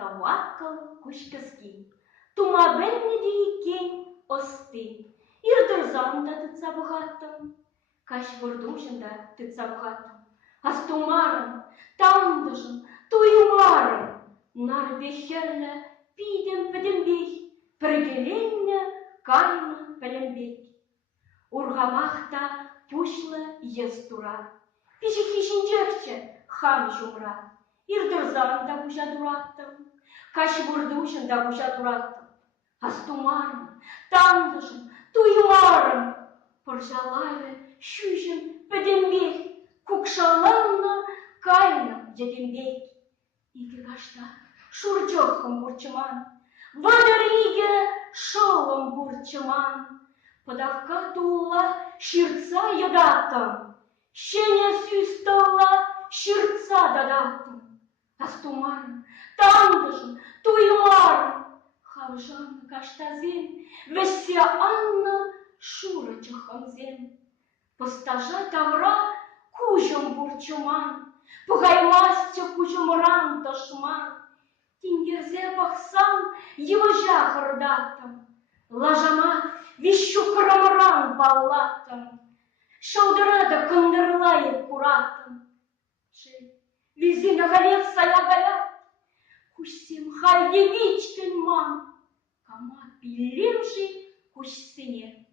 Таваккал кучкаски. Тума бенне дейкен осты. Ирдырзанда тыца бухаттым. Каш вурдушында тыца бухаттым. Астумарым, тандыжым, туймарым. Нарбехерлі пидем підембей. Піргеленне кайны пілембек. Ургамахта пушлы ез тура. Пишехишінчекче хам жумра. Ирдырзанда бужа дураттым. Каш вурдушында бужа дураттым. Астумарым, тандыжым, туймарым. Пыржалары шүжім підембек. Кукшаланна кайна едембек. Игі кашта шурчохым бурчыман. Вадариге шолым бурчыман. Подавка тула ширца ядаттым. Шене сүйстала ширца дадаттым. Астумарым, тандыжым, туймарым. Хавжан каштазем, весе анна шурачохымзем. Постажа тавра кужым бурчыман. Пугаймасте кужымран тошман. Тингерзе бақсам йожа қырдаттым. Лажама вищу крамран баллаттым. Шалдырада кындырлайып кураттым. Везина галет сая галят. Кушсем халде вичтен ман. Кама пилемши кушсене